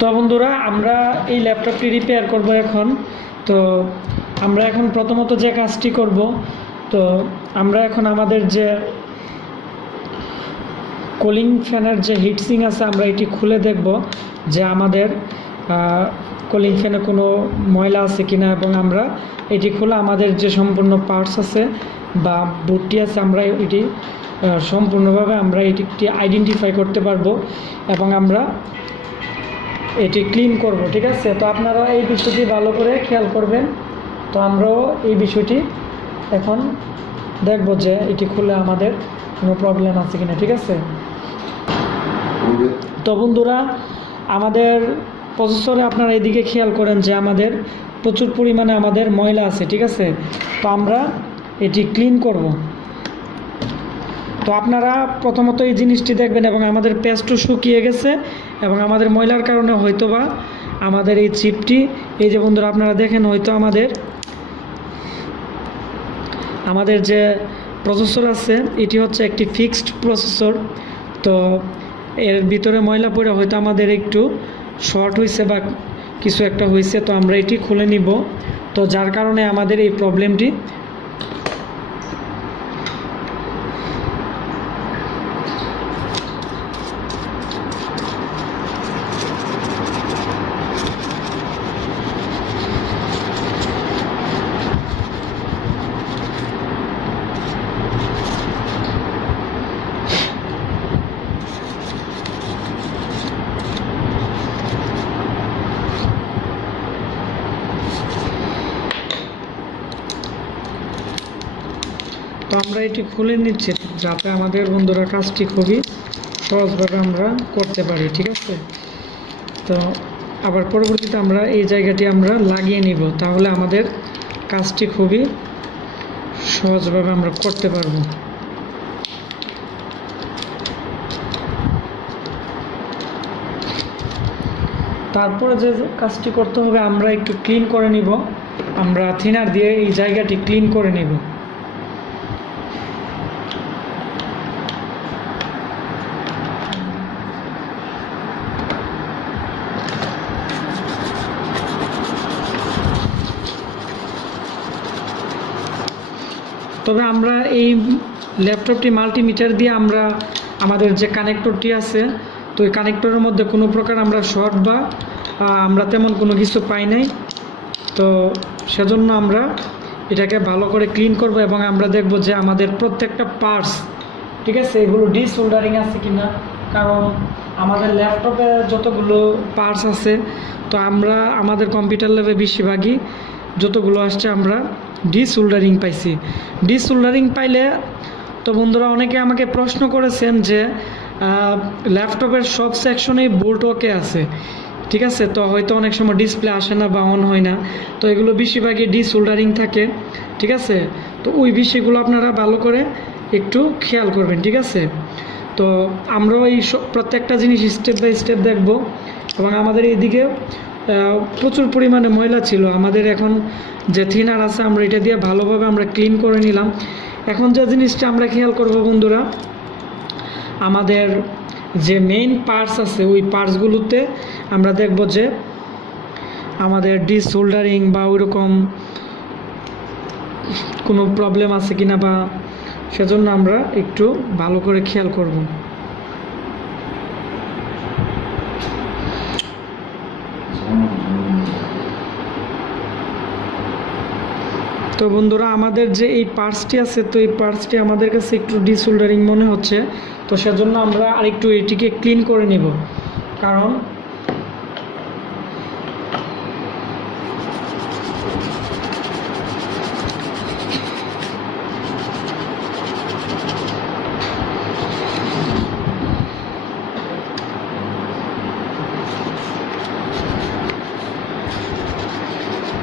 তো বন্ধুরা আমরা এই ল্যাপটপটি রিপেয়ার করব এখন। তো আমরা এখন প্রথমত যে কাজটি করব, তো আমরা এখন আমাদের যে কুলিং ফ্যানের যে হিটসিং আছে আমরা এটি খুলে দেখব যে আমাদের কুলিং ফ্যানে কোনো ময়লা আছে কিনা, এবং আমরা এটি খুলে আমাদের যে সম্পূর্ণ পার্টস আছে বা বুটটি আছে আমরা এটি সম্পূর্ণভাবে আমরা এটি আইডেন্টিফাই করতে পারবো এবং আমরা এটি ক্লিন করব। ঠিক আছে, তো আপনারা এই বিষয়টি ভালো করে খেয়াল করবেন। তো আমরাও এই বিষয়টি এখন দেখব যে এটি খুলে আমাদের কোনো প্রবলেম আছে কিনা। ঠিক আছে, তো বন্ধুরা আমাদের প্রসেসরে আপনারা এদিকে খেয়াল করেন যে আমাদের প্রচুর পরিমাণে আমাদের ময়লা আছে। ঠিক আছে, তো আমরা এটি ক্লিন করব। তো আপনারা প্রথমত এই জিনিসটি দেখবেন এবং আমাদের পেস্টও শুকিয়ে গেছে এবং আমাদের ময়লার কারণে হয়তোবা আমাদের এই চিপটি, এই যে বন্ধুরা আপনারা দেখেন, হয়তো আমাদের যে প্রসেসর আছে এটি হচ্ছে একটি ফিক্সড প্রসেসর। তো এর ভিতরে ময়লা পড়ে হয়তো আমাদের একটু শর্ট হয়েছে বা কিছু একটা হয়েছে, তো আমরা এটি খুলে নিব। তো যার কারণে আমাদের এই প্রবলেমটি তো আমরা এটি খুলে নিচ্ছি যাতে আমাদের বন্ধুরা কাজটি খুবই সহজভাবে আমরা করতে পারি। ঠিক আছে, তো আবার পরবর্তীতে আমরা এই জায়গাটি আমরা লাগিয়ে নিব, তাহলে আমাদের কাজটি খুবই সহজভাবে আমরা করতে পারব। তারপরে যে কাজটি করতে হবে, আমরা একটু ক্লিন করে নিব, আমরা থিনার দিয়ে এই জায়গাটি ক্লিন করে নিব। তবে আমরা এই ল্যাপটপটি মাল্টিমিটার দিয়ে আমরা আমাদের যে কানেক্টরটি আছে, তো ওই কানেক্টরের মধ্যে কোনো প্রকার আমরা শর্ট বা আমরা তেমন কোনো কিছু পাই নাই। তো সেজন্য আমরা এটাকে ভালো করে ক্লিন করব এবং আমরা দেখব যে আমাদের প্রত্যেকটা পার্টস, ঠিক আছে, এগুলো ডিসোল্ডারিং আছে কিনা। কারণ আমাদের ল্যাপটপে যতগুলো পার্টস আছে, তো আমরা আমাদের কম্পিউটার ল্যাবে বেশিরভাগই যতগুলো আসছে আমরা ডিসোল্ডারিং পাইছি। ডিসোল্ডারিং পাইলে, তো বন্ধুরা অনেকে আমাকে প্রশ্ন করেছেন যে ল্যাপটপের সব সেকশনেই বোল্ট ওকে আছে, ঠিক আছে, তো হয়তো অনেক সময় ডিসপ্লে আসে না বা অন হয় না, তো এগুলো বেশিরভাগই ডিসোল্ডারিং থাকে। ঠিক আছে, তো ওই বিষয়গুলো আপনারা ভালো করে একটু খেয়াল করবেন। ঠিক আছে, তো আমরাও এই প্রত্যেকটা জিনিস স্টেপ বাই স্টেপ দেখব এবং আমাদের এইদিকে প্রচুর পরিমাণে ময়লা ছিল। আমাদের এখন যে থিনার আছে আমরা এটা দিয়ে ভালোভাবে আমরা ক্লিন করে নিলাম। এখন যে জিনিসটা আমরা খেয়াল করব বন্ধুরা, আমাদের যে মেইন পার্টস আছে ওই পার্টসগুলোতে আমরা দেখব যে আমাদের ডিসোল্ডারিং বা ওইরকম কোনো প্রবলেম আছে কিনা, বা সেজন্য আমরা একটু ভালো করে খেয়াল করব। তো বন্ধুরা আমাদের যে এই পার্টসটি আছে, তো এই পার্টসটি আমাদের কাছে একটু ডিসোল্ডারিং মনে হচ্ছে, তো সেজন্য আমরা আরেকটু এটিকে ক্লিন করে নিব। কারণ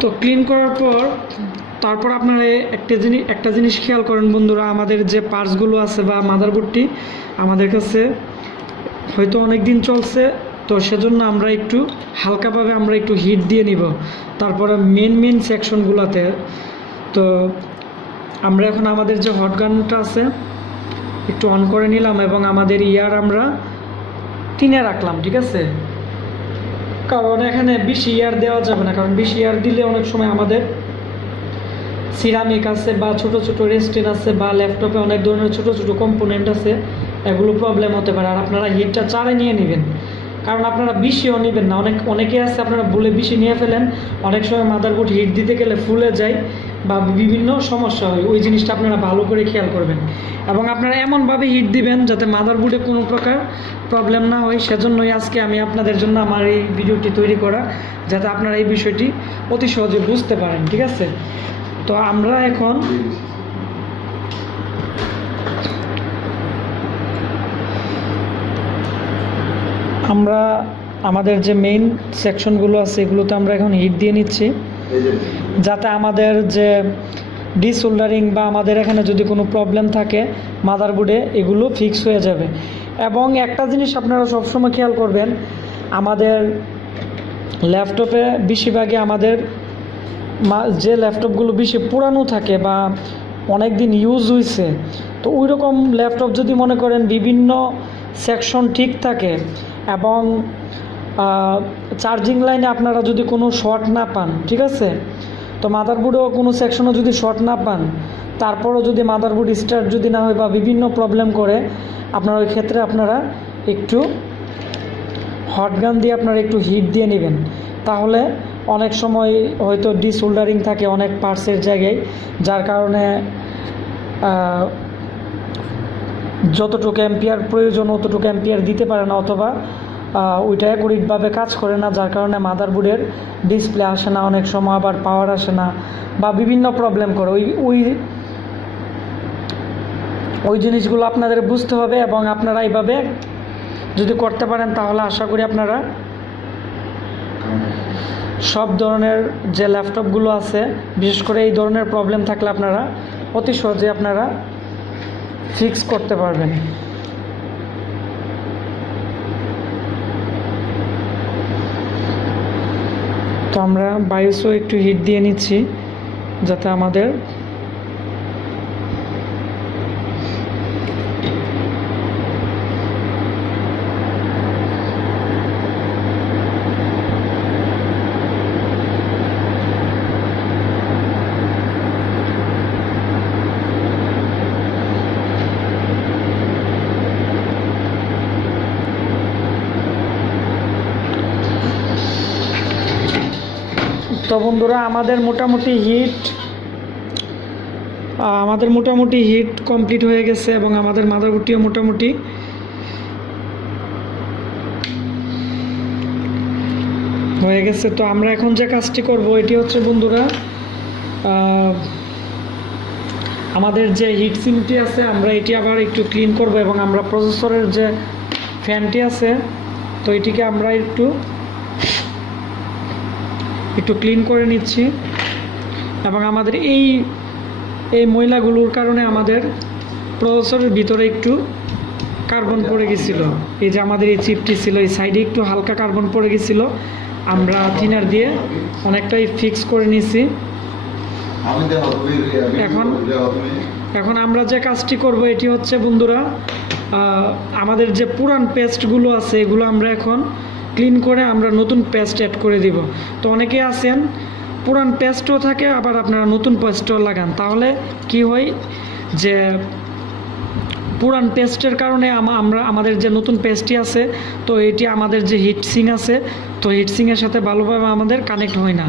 তো ক্লিন করার পর তারপর আপনারা একটা জিনিস খেয়াল করেন বন্ধুরা, আমাদের যে পার্টসগুলো আছে বা মাদারবোর্ডটি আমাদের কাছে হয়তো অনেক দিন চলছে, তো সেজন্য আমরা একটু হালকাভাবে আমরা একটু হিট দিয়ে নিব। তারপরে মেন সেকশনগুলোতে তো আমরা এখন আমাদের যে হট গানটা আছে একটু অন করে নিলাম এবং আমাদের ইয়ার আমরা টিনে রাখলাম। ঠিক আছে, কারণ এখানে বেশি এয়ার দেওয়া যাবে না, কারণ বেশি এয়ার দিলে অনেক সময় আমাদের সিরামিক আছে বা ছোট ছোট রেস্টেন আছে বা ল্যাপটপে অনেক ধরনের ছোট ছোট কম্পোনেন্ট আছে, এগুলো প্রবলেম হতে পারে। আর আপনারা হিটটা চারে নিয়ে নেবেন, কারণ আপনারা বেশিও নেবেন না। অনেকে আছে আপনারা বলে বেশি নিয়ে ফেলেন, অনেক সময় মাদারবোর্ড হিট দিতে গেলে ফুলে যায় বা বিভিন্ন সমস্যা হয়। ওই জিনিসটা আপনারা ভালো করে খেয়াল করবেন এবং আপনারা এমনভাবে হিট দিবেন যাতে মাদারবোর্ডে কোনো প্রকার প্রবলেম না হয়। সেজন্যই আজকে আমি আপনাদের জন্য আমার এই ভিডিওটি তৈরি করা, যাতে আপনারা এই বিষয়টি অতি সহজে বুঝতে পারেন, ঠিক আছে? তো আমরা এখন আমাদের যে মেইন সেকশনগুলো আছে এগুলোতে আমরা এখন হিট দিয়ে নিচ্ছি, যাতে আমাদের যে ডিসোল্ডারিং বা আমাদের এখানে যদি কোনো প্রবলেম থাকে মাদারবোর্ডে, এগুলো ফিক্স হয়ে যাবে। এবং একটা জিনিস আপনারা সবসময় খেয়াল করবেন, আমাদের ল্যাপটপে বেশিরভাগই আমাদের যে ল্যাপটপগুলো বেশি পুরানো থাকে বা অনেক দিন ইউজ হয়েছে, তো ওই রকম ল্যাপটপ যদি মনে করেন বিভিন্ন সেকশন ঠিক থাকে এবং চার্জিং লাইনে আপনারা যদি কোনো শর্ট না পান, ঠিক আছে, তো মাদারবোর্ডেও কোনো সেকশনও যদি শর্ট না পান, তারপরও যদি মাদারবোর্ড স্টার্ট যদি না হয় বা বিভিন্ন প্রবলেম করে, আপনারা ওই ক্ষেত্রে আপনারা একটু হট গান দিয়ে আপনারা একটু হিট দিয়ে নেবেন। তাহলে অনেক সময় হয়তো ডিসোল্ডারিং থাকে অনেক পার্টসের জায়গায়, যার কারণে যতটুকু অ্যাম্পিয়ার প্রয়োজন অতটুকু অ্যাম্পিয়ার দিতে পারে না, অথবা ওইটা অ্যাকুরেটভাবে কাজ করে না, যার কারণে মাদারবোর্ডের ডিসপ্লে আসে না, অনেক সময় আবার পাওয়ার আসে না বা বিভিন্ন প্রবলেম করে। ওই জিনিসগুলো আপনাদের বুঝতে হবে এবং আপনারা এইভাবে যদি করতে পারেন তাহলে আশা করি আপনারা সব ধরনের যে ল্যাপটপগুলো আছে, বিশেষ করে এই ধরনের প্রবলেম থাকলে আপনারা অতি সহজে আপনারা ফিক্স করতে পারবেন। তো আমরা বায়োসও একটু হিট দিয়ে নিচ্ছি, যাতে আমাদের তো বন্ধুরা আমাদের মোটামুটি হিট কমপ্লিট হয়ে গেছে এবং আমাদের মাদারবোর্ডটিও মোটামুটি হয়ে গেছে। তো আমরা এখন যে কাজটি করব এটি হচ্ছে বন্ধুরা, আমাদের যে হিট সিঙ্কটি আছে আমরা এটি আবার একটু ক্লিন করব এবং আমরা প্রসেসরের যে ফ্যানটি আছে তো এটিকে আমরা একটু ক্লিন করে নিচ্ছি। এবং আমাদের এই ময়লাগুলোর কারণে আমাদের প্রসেসরের ভিতরে একটু কার্বন পড়ে গেছিলো। এই যে আমাদের এই চিপটি ছিল, এই সাইডে একটু হালকা কার্বন পড়ে গেছিলো, আমরা থিনার দিয়ে অনেকটাই ফিক্স করে নিয়েছি। এখন আমরা যে কাজটি করব এটি হচ্ছে বন্ধুরা, আমাদের যে পুরান পেস্টগুলো আছে এগুলো আমরা এখন ক্লিন করে আমরা নতুন পেস্ট অ্যাড করে দিব। তো অনেকে আছেন পুরান পেস্টও থাকে, আবার আপনারা নতুন পেস্টও লাগান, তাহলে কি হয় যে পুরান পেস্টের কারণে আমাদের যে নতুন পেস্টটি আছে তো এটি আমাদের যে হিটসিং আছে তো হিটসিংয়ের সাথে ভালোভাবে আমাদের কানেক্ট হয় না,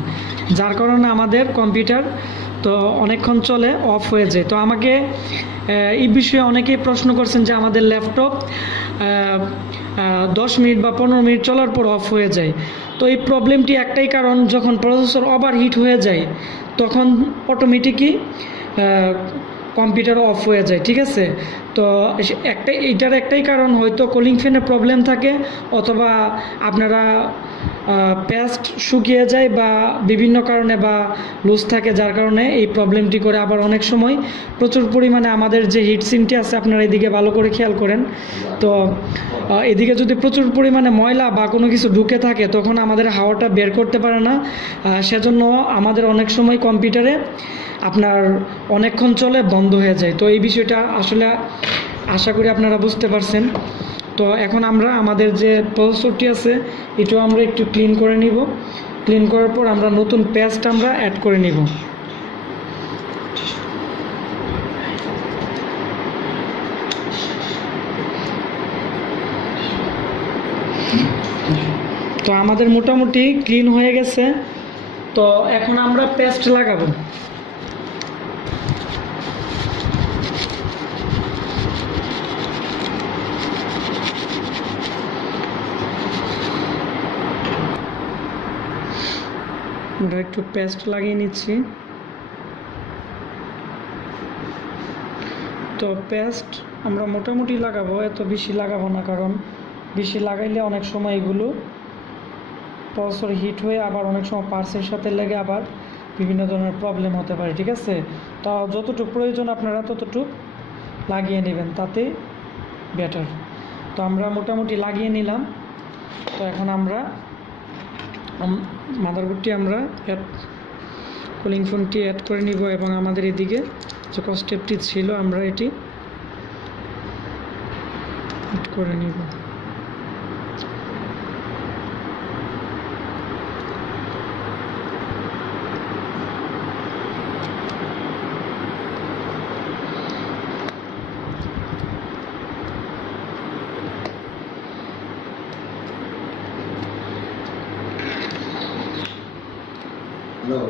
যার কারণে আমাদের কম্পিউটার তো অনেকক্ষণ চলে অফ হয়ে যায়। তো আমাকে এই বিষয়ে অনেকেই প্রশ্ন করছেন যে আমাদের ল্যাপটপ 10 মিনিট বা 15 মিনিট চলার পর অফ হয়ে যায়। তো এই প্রবলেমটি একটাই কারণ, যখন প্রসেসর ওভার হিট হয়ে যায় তখন অটোমেটিকই কম্পিউটার অফ হয়ে যায়, ঠিক আছে? তো এইটার একটাই কারণ, হয়তো কুলিং ফ্যানের প্রবলেম থাকে অথবা আপনারা পেস্ট শুকিয়ে যায় বা বিভিন্ন কারণে বা লুজ থাকে, যার কারণে এই প্রবলেমটি করে। আবার অনেক সময় প্রচুর পরিমাণে আমাদের যে হিটসিংটি আছে আপনারা এদিকে ভালো করে খেয়াল করেন, তো এদিকে যদি প্রচুর পরিমাণে ময়লা বা কোনো কিছু ঢুকে থাকে তখন আমাদের হাওয়াটা বের করতে পারে না, সেজন্য আমাদের অনেক সময় কম্পিউটারে আপনার অনেকক্ষণ চলে বন্ধ হয়ে যায়। তো এই বিষয়টা আসলে আশা করি আপনারা বুঝতে পারছেন। তো এখন আমরা আমাদের যে প্রসেসরটি আছে এটাও আমরা একটু ক্লিন করে নিব। ক্লিন করার পর আমরা নতুন পেস্ট আমরা অ্যাড করে নিব। তো আমাদের মোটামুটি ক্লিন হয়ে গেছে। তো এখন আমরা পেস্ট লাগাবো। আমরা একটু পেস্ট লাগিয়ে নিচ্ছি। তো পেস্ট আমরা মোটামুটি লাগাবো, এত বেশি লাগাবো না, কারণ বেশি লাগাইলে অনেক সময় এগুলো প্রসেসর হিট হয়ে আবার অনেক সময় পার্সের সাথে লেগে আবার বিভিন্ন ধরনের প্রবলেম হতে পারে। ঠিক আছে, তো যতটুকু প্রয়োজন আপনারা ততটুকু লাগিয়ে নেবেন, তাতে বেটার। তো আমরা মোটামুটি লাগিয়ে নিলাম। তো এখন আমরা মাদারবোর্ডটি আমরা কুলিং ফোনটি অ্যাড করে নিব এবং আমাদের এদিকে যে স্টেপটি ছিল আমরা এটি অ্যাড করে নিব। No.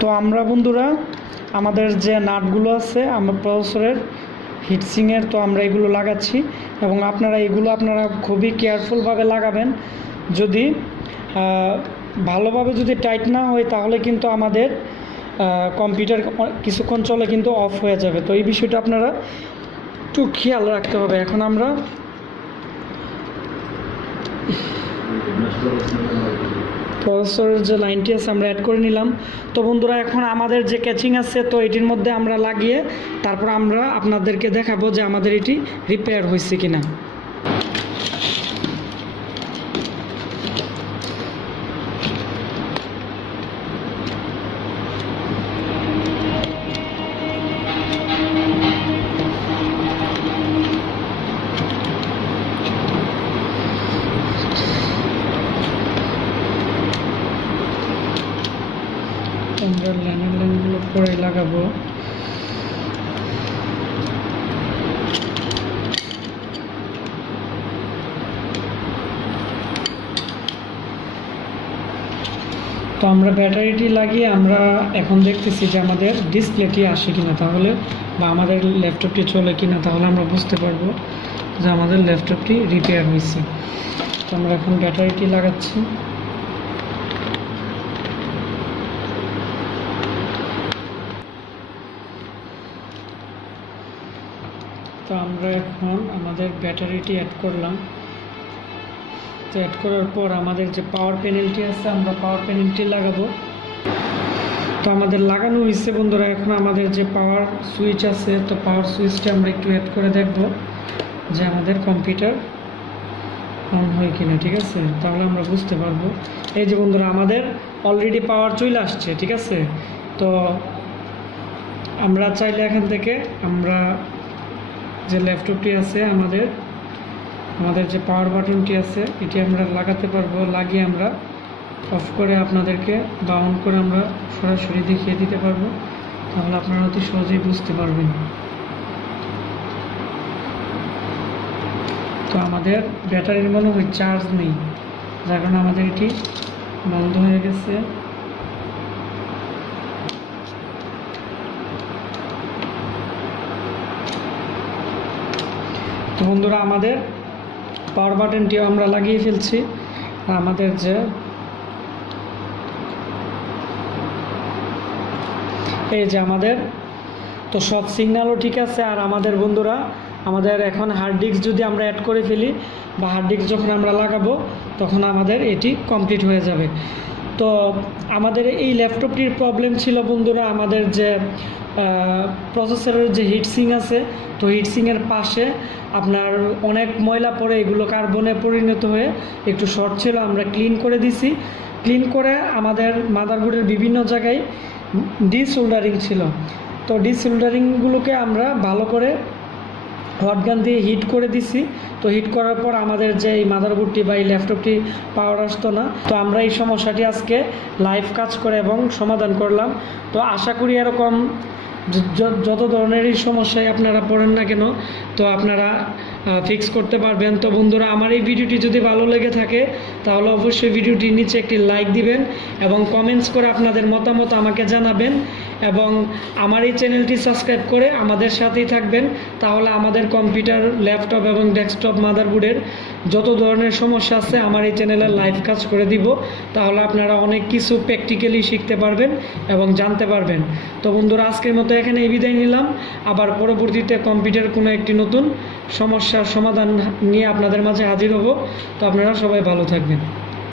তো আমরা বন্ধুরা আমাদের যে নাটগুলো আছে আমার প্রসেসরের হিটসিংয়ের, তো আমরা এগুলো লাগাচ্ছি এবং আপনারা খুবই কেয়ারফুলভাবে লাগাবেন। যদি ভালোভাবে যদি টাইট না হয় তাহলে কিন্তু আমাদের কম্পিউটার কিছুক্ষণ চলে কিন্তু অফ হয়ে যাবে। তো এই বিষয়টা আপনারা একটু খেয়াল রাখতে হবে। এখন আমরা প্রসেসরের যে লাইনটি আছে আমরা অ্যাড করে নিলাম। তো বন্ধুরা এখন আমাদের যে ক্যাচিং আছে তো এটির মধ্যে আমরা লাগিয়ে তারপর আমরা আপনাদেরকে দেখাবো যে আমাদের এটি রিপেয়ার হয়েছে কিনা। আমরা লাইনগুলো পরে লাগাবো। তো আমরা ব্যাটারিটি লাগিয়ে আমরা এখন দেখতেছি যে আমাদের ডিসপ্লেটি আসে কিনা, তাহলে বা আমাদের ল্যাপটপটি চলে কিনা, তাহলে আমরা বুঝতে পারবো যে আমাদের ল্যাপটপটি রিপেয়ার হয়েছে। তো আমরা এখন ব্যাটারিটি লাগাচ্ছি। তো আমরা এখন আমাদের ব্যাটারিটি অ্যাড করলাম। তো অ্যাড করার পর আমাদের যে পাওয়ার প্যানেলটি আছে আমরা পাওয়ার প্যানেলটি লাগাবো। তো আমাদের লাগানো হয়েছে বন্ধুরা। এখন আমাদের যে পাওয়ার সুইচ আছে তো পাওয়ার সুইচটা আমরা একটু অ্যাড করে দেখব যে আমাদের কম্পিউটার অন হয় কিনা। ঠিক আছে, তাহলে আমরা বুঝতে পারবো। এই যে বন্ধুরা আমাদের অলরেডি পাওয়ার চলে আসছে। ঠিক আছে, তো আমরা চাইলে এখান থেকে আমরা যে ল্যাপটপটি আছে আমাদের যে পাওয়ার বাটনটি আছে এটি আমরা লাগাতে পারবো। লাগিয়ে আমরা অফ করে আপনাদেরকে বা অন করে আমরা সরাসরি দেখিয়ে দিতে পারবো, তাহলে আপনারা অতি সহজেই বুঝতে পারবেন। তো আমাদের ব্যাটারির মনে হয় চার্জ নেই, যার কারণে আমাদের এটি বন্ধ হয়ে গেছে। তো বন্ধুরা আমাদের পাওয়ার বাটনটিও আমরা লাগিয়ে ফেলছি। আমাদের যে এই যে আমাদের তো সব সিগন্যালও ঠিক আছে। আর আমাদের বন্ধুরা আমাদের এখন হার্ড ডিস্ক যদি আমরা অ্যাড করে ফেলি বা হার্ড ডিস্ক যখন আমরা লাগাবো তখন আমাদের এটি কমপ্লিট হয়ে যাবে। তো আমাদের এই ল্যাপটপটির প্রবলেম ছিল বন্ধুরা, আমাদের যে প্রসেসরের যে হিটসিং আছে, তো হিটসিংয়ের পাশে আপনার অনেক ময়লা পড়ে এগুলো কার্বনে পরিণত হয়ে একটু শর্ট ছিল। আমরা ক্লিন করে দিছি, ক্লিন করে আমাদের মাদারবোর্ডের বিভিন্ন জায়গায় ডিসোল্ডারিং ছিল। তো ডিসোল্ডারিংগুলোকে আমরা ভালো করে হট গান দিয়ে হিট করে দিছি। তো হিট করার পর আমাদের যে এই মাদারবোর্ডটি বা এই ল্যাপটপটি পাওয়ার আসতো না। তো আমরা এই সমস্যাটি আজকে লাইভ কাজ করে এবং সমাধান করলাম। তো আশা করি এরকম যত ধরনেরই সমস্যায় আপনারা পড়েন না কেন, তো আপনারা ফিক্স করতে পারবেন। তো বন্ধুরা, আমার এই ভিডিওটি যদি ভালো লেগে থাকে তাহলে অবশ্যই ভিডিওটির নিচে একটি লাইক দিবেন এবং কমেন্টস করে আপনাদের মতামত আমাকে জানাবেন, এবং আমার এই চ্যানেলটি সাবস্ক্রাইব করে আমাদের সাথেই থাকবেন। তাহলে আমাদের কম্পিউটার, ল্যাপটপ এবং ডেস্কটপ মাদারবোর্ডের যত ধরনের সমস্যা আছে আমার এই চ্যানেলে লাইভ কাজ করে দিব। তাহলে আপনারা অনেক কিছু প্র্যাকটিক্যালি শিখতে পারবেন এবং জানতে পারবেন। তো বন্ধুরা, আজকের মতো এখানে বিদায় নিলাম। আবার পরবর্তীতে কম্পিউটার কোনো একটি নতুন সমস্যার সমাধান নিয়ে আপনাদের মাঝে হাজির হব। তো আপনারা সবাই ভালো থাকবেন।